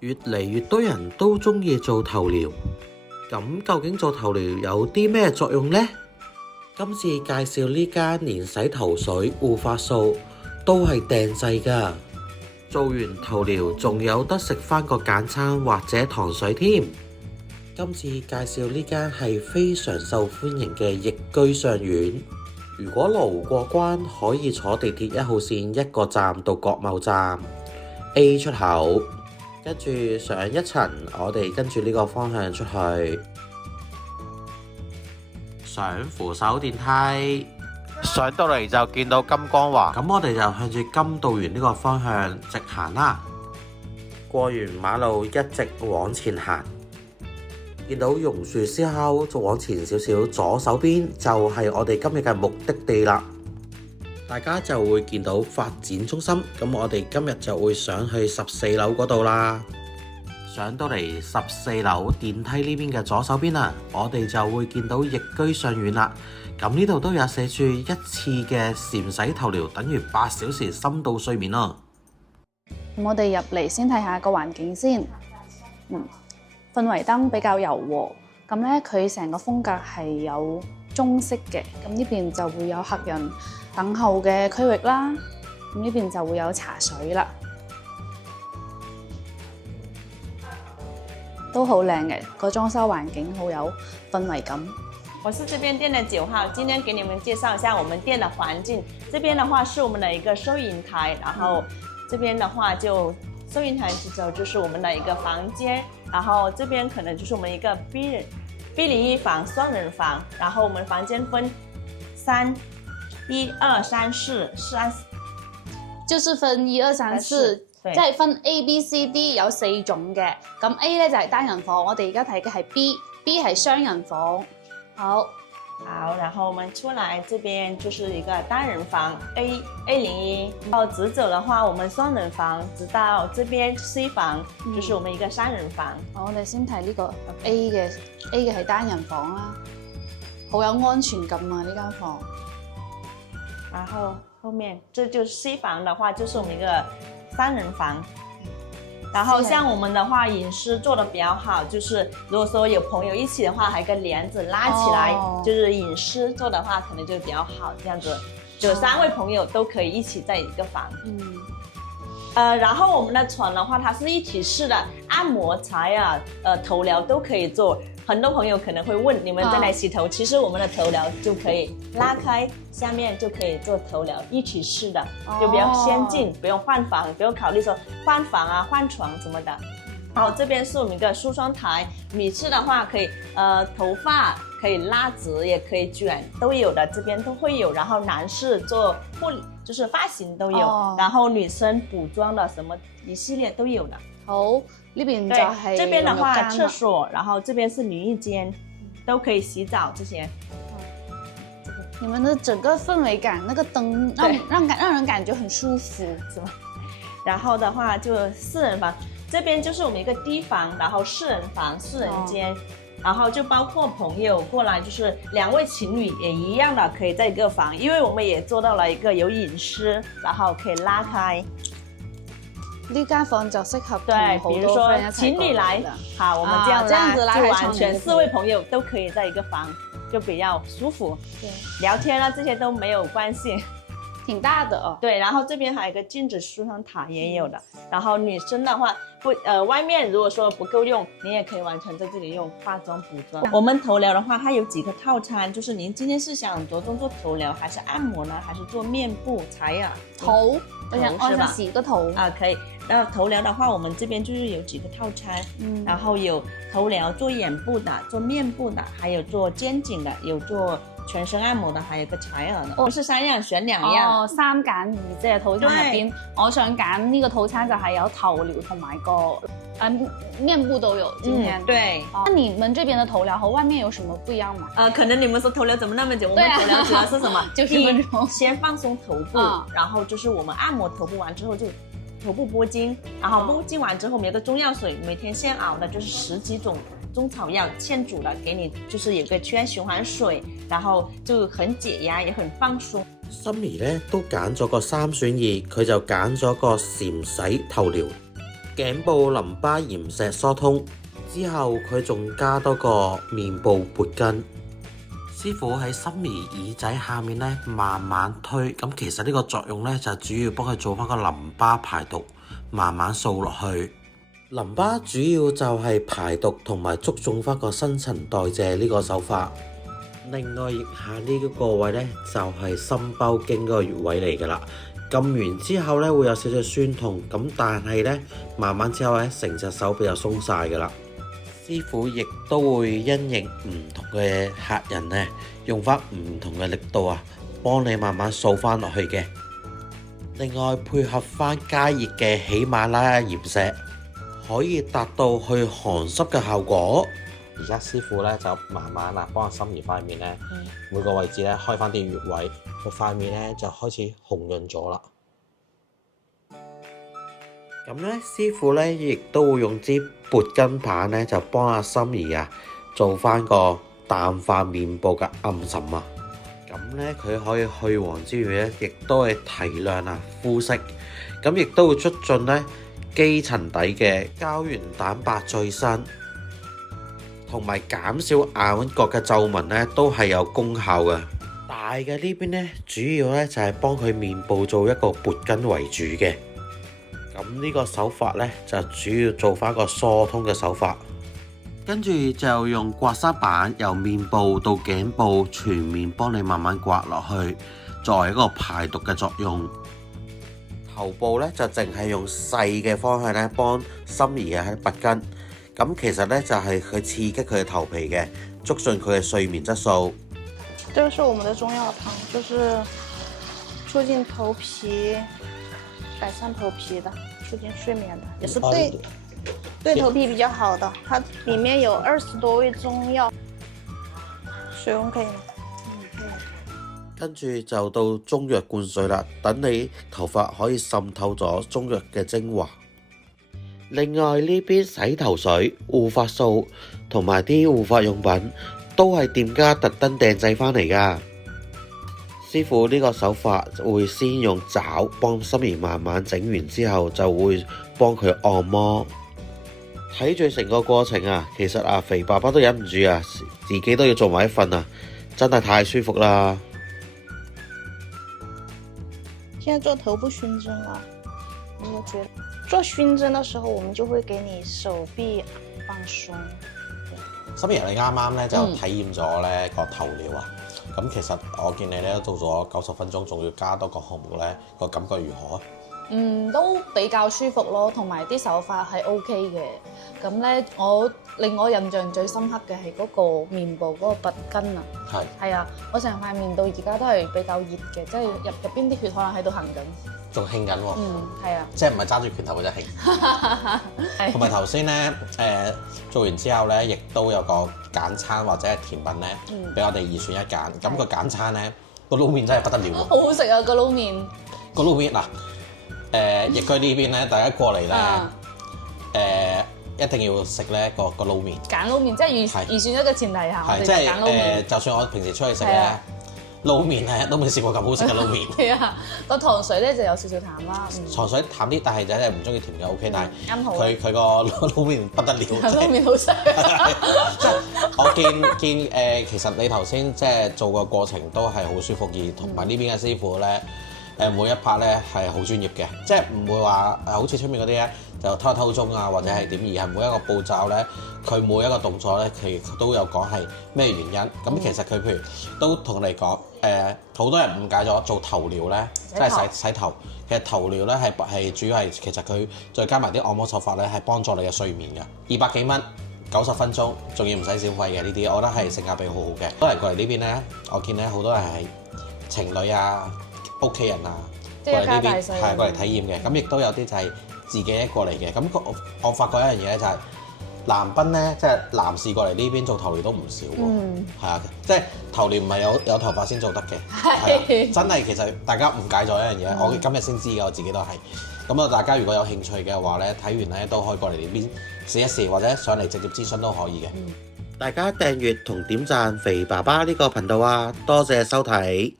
越嚟越多人都鍾意做頭療，咁究竟做頭療有啲咩作用呢？今次介紹呢間連洗頭水、護髮素都係訂製㗎，做完頭療仲有得食返個簡餐或者糖水添。今次介紹呢間係非常受歡迎嘅易居相院。如果路過關，可以坐地鐵1號線1個站到國貿站 A 出口，跟住上一層，我哋跟住呢個方向出去，上扶手電梯，上到嚟就見到金光華。咁我哋就向住金道園呢個方向直行啦。過完馬路一直往前行，見到榕樹燒烤，就往前少少，左手邊就係我哋今日嘅目的地啦。大家就會見到發展中心，咁我哋今日就會上去14樓嗰度啦。上到嚟14樓電梯呢邊嘅左手邊啊，我哋就會見到易居相院啦。咁呢度都有寫住一次嘅禪洗頭療等於8小時深度睡眠咯。我哋入嚟先睇下個環境先。氛圍燈比較柔和，咁咧佢成個風格係有中式嘅。咁呢邊就會有客人等候嘅區域啦。咁呢邊就會有茶水啦，都好靚嘅，個裝修環境好有氛圍感。我是這邊店的9號，今天給你們介紹一下我們店的環境。這邊的話是我們的一個收銀台，然後這邊的話就收銀台就是我們的一個房間，然後這邊可能就是我們一個 B01房雙人房，然後我們房間分1、2、3、4，就是分1、2、3、4，即係分 A、B、C、D 有4種嘅。咁 A 咧就係單人房，我哋而家睇嘅係 B 係雙人房。好，然後我們出來這邊就是一個單人房 A01，然後直走的話，我們雙人房直到這邊 C 房，就是我們一個3人房。我哋先睇呢個 A 嘅係單人房啦，好有安全感啊呢間房。然後後面這就是 C 房的話，就是我們一個3人房。然後像我們的話，隱私做得比較好，就是如果說有朋友一起的話，還有個簾子拉起來，就是隱私做的話，可能就比較好，這樣子，就3位朋友都可以一起在一個房。然後我們的床的話，它是一體式的，按摩柴啊，頭療都可以做。很多朋友可能會問，你們在哪洗頭？其實我們的頭療就可以拉開，下面就可以做頭療，一體式的，就比較先進，不用換房，不用考慮說換房啊、換床什麼的。然後這邊是我們一個梳妝台，女士的話可以，頭髮可以拉直，也可以捲，都有的，這邊都會有。然後男士做護理，就是髮型都有，然後女生補妝的什麼一系列都有的。好，呢邊就係這邊的話廁所，然後這邊是淋浴間，都可以洗澡這些。你們的整個氛圍感，那個燈讓人感覺很舒服，是嗎？然後的話就4人房，這邊就是我們一個D房，然後4人房4人間，然後就包括朋友過來，就是2位情侶也一樣的可以在一個房，因為我們也做到了一個有隱私，然後可以拉開。呢間房就適合對，比如說情侶來，好，我們這樣子拉，就完全4位朋友都可以在一個房，就比較舒服。對，聊天啊這些都沒有關係，挺大的哦。對，然後這邊還有一個鏡子梳妝台也有的。然後女生的話，外面如果說不夠用，你也可以完全在這裡用化妝補妝。我們頭療的話，它有幾個套餐，就是您今天是想着重做頭療，還是按摩呢，還是做面部、采耳？頭，我想洗個頭啊，可以。然後頭療的話，我們這邊就是有幾個套餐，然後有頭療做眼部的，做面部的，還有做肩頸的，有做全身按摩的，還有個采耳的。我是3樣選2樣。3揀2，即係套餐入邊，我想揀呢個套餐就係有頭療同埋個面部都有。今天對。那你們這邊的頭療和外面有什麼不一樣嗎？可能你們說頭療怎麼那麼久？我們頭療主要是什麼？90分鐘。先放鬆頭部，然後就是我們按摩頭部完之後就頭部撥筋，然後撥筋完之後，我們有個中藥水，每天現熬的，就是10幾種中草藥現煮的，給你就是有個全循環水，然後就很解壓，也很放鬆。Sunny 咧都揀咗個3選2，佢就揀咗個禪洗頭療。頸部淋巴鹽石疏通之後，佢仲加多個面部撥筋。師傅喺心儀耳仔下面咧慢慢推，咁其實呢個作用咧就主要幫佢做翻個淋巴排毒，慢慢掃落去。淋巴主要就係排毒同埋促進翻個新陳代謝呢個手法。另外腋下呢個位咧就係心包經嗰個穴位嚟噶啦。撳完之後咧會有少少酸痛，咁但係咧慢慢之後咧成隻手臂就鬆晒噶啦。師傅亦都會因應唔同嘅客人咧，用翻唔同嘅力度啊，幫你慢慢掃翻落去嘅。另外配合翻加熱嘅喜馬拉雅鹽石，可以達到去寒濕嘅效果。而家師傅咧就慢慢幫阿心儀塊面咧，每個位置咧開翻啲穴位，個塊面咧就開始紅潤咗啦。咁咧師傅咧亦都會用支撥筋棒咧，就幫阿心儀做翻個淡化面部嘅暗沉啊。咁咧佢可以去黃之餘咧，亦都係提亮膚色，咁亦都會促進咧基層底嘅膠原蛋白再生。同埋減少眼角嘅皺紋咧，都係有功效嘅。大嘅呢邊咧，主要咧就係幫佢面部做一個撥筋為主嘅。咁呢個手法咧，就主要做翻個疏通嘅手法。跟住就用刮痧板由面部到頸部全面幫你慢慢刮落去，作為一個排毒嘅作用。頭部咧就淨係用細嘅方向咧幫心儀喺拔筋。咁其實咧就係佢刺激佢嘅頭皮嘅，促進佢嘅睡眠質素。這個是我們的中藥湯，就是促進頭皮、改善頭皮的，促進睡眠的，也是對頭皮比較好的。它裡面有20多味中藥，水溫可以嗎？可以。跟住就到中藥灌水啦，等你頭髮可以滲透咗中藥嘅精華。另外呢邊洗頭水、護髮素同埋啲護髮用品都係店家特登訂製翻嚟噶。師傅呢個手法會先用爪幫心儀慢慢整完之後，就會幫佢按摩。睇住成個過程其實肥爸爸都忍唔住自己都要做埋一份真係太舒服啦。現在做頭部熏蒸了，你有覺得？做熏蒸的時候，我們就會給你手臂放鬆。心儀，你啱啱咧就體驗咗咧個頭療咁其實我見你咧做咗90分鐘，仲要加多個項目咧，個感覺如何啊？都比較舒服咯，同埋啲手法係 OK 嘅。咁咧，令我印象最深刻嘅係嗰個面部嗰個拔筋係啊，我成塊面到而家都係比較熱嘅，即係入邊啲血可能喺度行緊。仲興緊喎，係啊，即係唔係揸住拳頭嗰隻興。同埋頭先咧，做完之後咧，亦都有個簡餐或者係甜品咧，俾我哋2選1揀。咁個簡餐咧，個撈麵真係不得了喎，好好食啊個撈麵。個撈麵易居呢邊咧，大家過嚟咧，一定要食咧個撈麵。揀撈麵即係預算一個前提下，我哋就揀撈麵。就算我平時出去食咧。撈麵咧都未試過咁好食嘅撈麵。係啊，個糖水咧就有少少淡啦。糖水淡啲，但係就係唔中意甜嘅 OK，但係啱好。佢個撈麵不得了。撈麵好食。即係我見其實你頭先即係做個過程都係好舒服，而同埋呢邊嘅師傅咧，每一拍咧係好專業嘅，即係唔會話好似出面嗰啲咧就偷鐘或者係點，而係每一個步驟咧，佢每一個動作咧，佢都有講係咩原因。咁其實佢譬如都同你講，好多人誤解咗做頭療咧，即係洗頭。其實頭療咧係主要係其實佢再加埋啲按摩手法咧，係幫助你嘅睡眠嘅。200幾蚊90分鐘，仲要唔使小費嘅呢啲，我覺得係性價比好好嘅。多人過嚟呢邊咧，我見咧好多人係情侶屋企人過嚟呢邊係過嚟體驗嘅。咁亦都有啲就係自己過嚟嘅。咁我發覺一樣嘢咧就係男賓咧，即係男士過嚟呢邊做頭療都唔少喎。係啊，即係頭療唔係有頭髮先做得嘅。係真係其實大家誤解咗一樣嘢，我今日先知嘅，我自己都係。咁大家如果有興趣嘅話咧，睇完咧都可以過嚟呢邊試一試，或者上嚟直接諮詢都可以嘅。大家訂閱同點讚肥爸爸呢個頻道多謝收睇。